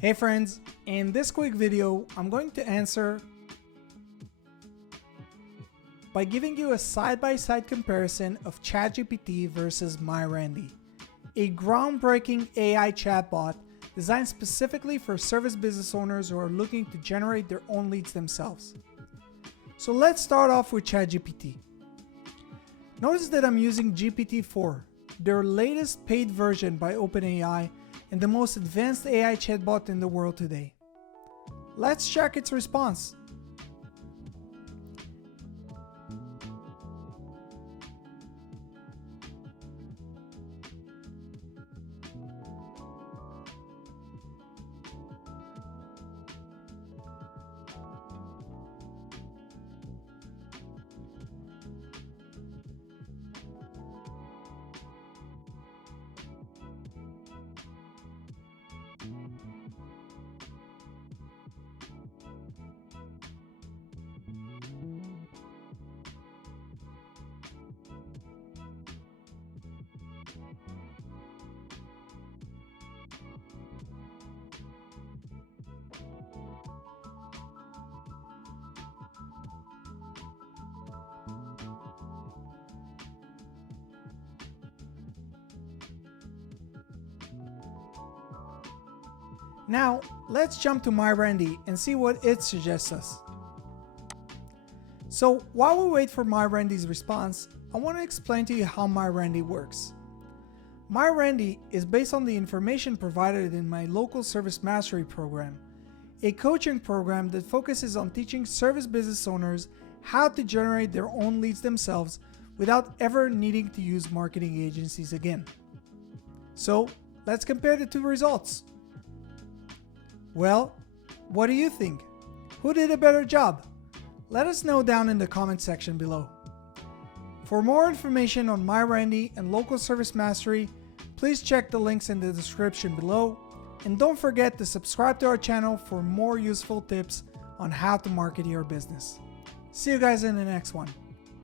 Hey friends, in this quick video, I'm going to answer by giving you a side-by-side comparison of ChatGPT versus MyRandy, a groundbreaking AI chatbot designed specifically for service business owners who are looking to generate their own leads themselves. So let's start off with ChatGPT. Notice that I'm using GPT-4, their latest paid version by OpenAI and the most advanced AI chatbot in the world today. Let's check its response. Now, let's jump to MyRandy and see what it suggests us. So, while we wait for MyRandy's response, I want to explain to you how MyRandy works. MyRandy is based on the information provided in my local service mastery program, a coaching program that focuses on teaching service business owners how to generate their own leads themselves without ever needing to use marketing agencies again. So, let's compare the two results. Well, what do you think? Who did a better job? Let us know down in the comment section below. For more information on MyRandy and Local Service Mastery, please check the links in the description below, and don't forget to subscribe to our channel for more useful tips on how to market your business. See you guys in the next one.